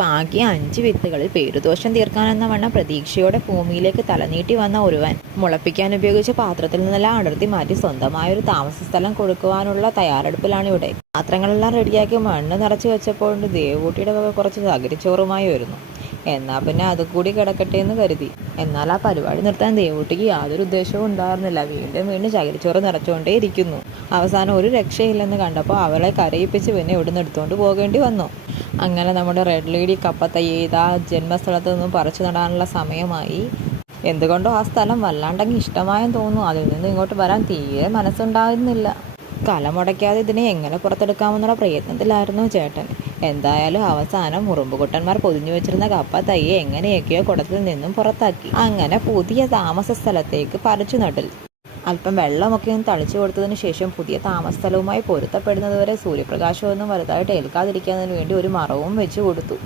പാകിയ 5 വിത്തുകളിൽ പേരുദോഷം തീർക്കാനെന്ന വണ്ണം പ്രതീക്ഷയോടെ ഭൂമിയിലേക്ക് തലനീട്ടി വന്ന ഒരുവൻ മുളപ്പിക്കാൻ ഉപയോഗിച്ച പാത്രത്തിൽ നിന്നെല്ലാം അടർത്തി മാറ്റി സ്വന്തമായൊരു താമസ സ്ഥലം കൊടുക്കുവാനുള്ള തയ്യാറെടുപ്പിലാണിവിടെ. പാത്രങ്ങളെല്ലാം റെഡിയാക്കി മണ്ണ് നിറച്ച് വെച്ചപ്പോൾ ദേവൂട്ടിയുടെ വക കുറച്ച് ചകിരിച്ചോറുമായി വരുന്നു. എന്നാൽ പിന്നെ അതുകൂടി കിടക്കട്ടെ എന്ന് കരുതി. എന്നാൽ ആ പരിപാടി നിർത്താൻ ദേവൂട്ടിക്ക് യാതൊരു ഉദ്ദേശവും ഉണ്ടായിരുന്നില്ല. വീണ്ടും ചകിരിച്ചോറ് നിറച്ചുകൊണ്ടേ ഇരിക്കുന്നു. അവസാനം ഒരു രക്ഷയില്ലെന്ന് കണ്ടപ്പോൾ അവളെ കരയിപ്പിച്ച് പിന്നെ ഇവിടുന്ന് എടുത്തുകൊണ്ട് പോകേണ്ടി വന്നു. അങ്ങനെ നമ്മുടെ റെഡ് ലേഡി കപ്പത്തയ്യേത് ആ ജന്മസ്ഥലത്ത് നിന്നും പറിച്ചു നടാനുള്ള സമയമായി. എന്തുകൊണ്ടോ ആ സ്ഥലം വല്ലാണ്ടങ്ങ് ഇഷ്ടമായെന്ന് തോന്നുന്നു. അതിൽ നിന്ന് ഇങ്ങോട്ട് വരാൻ തീരെ മനസ്സുണ്ടാകുന്നില്ല. കലമുടയ്ക്കാതെ ഇതിനെ എങ്ങനെ പുറത്തെടുക്കാമെന്നുള്ള പ്രയത്നത്തിലായിരുന്നു ചേട്ടൻ. എന്തായാലും അവസാനം ഉറുമ്പുകുട്ടന്മാർ പൊതിഞ്ഞു വെച്ചിരുന്ന കപ്പത്തയ്യെ എങ്ങനെയൊക്കെയോ കുടത്തിൽ നിന്നും പുറത്താക്കി. അങ്ങനെ പുതിയ താമസ സ്ഥലത്തേക്ക് പറിച്ചു നട്ടിൽ. അല്പം വെള്ളമൊക്കെ ഒന്ന് തളിച്ചു കൊടുത്തതിന് ശേഷം പുതിയ താമസ സ്ഥലവുമായി പൊരുത്തപ്പെടുന്നതുവരെ സൂര്യപ്രകാശമൊന്നും വലുതായിട്ട് ഏൽക്കാതിരിക്കുന്നതിന് വേണ്ടി ഒരു മറവും വെച്ച് കൊടുത്തു.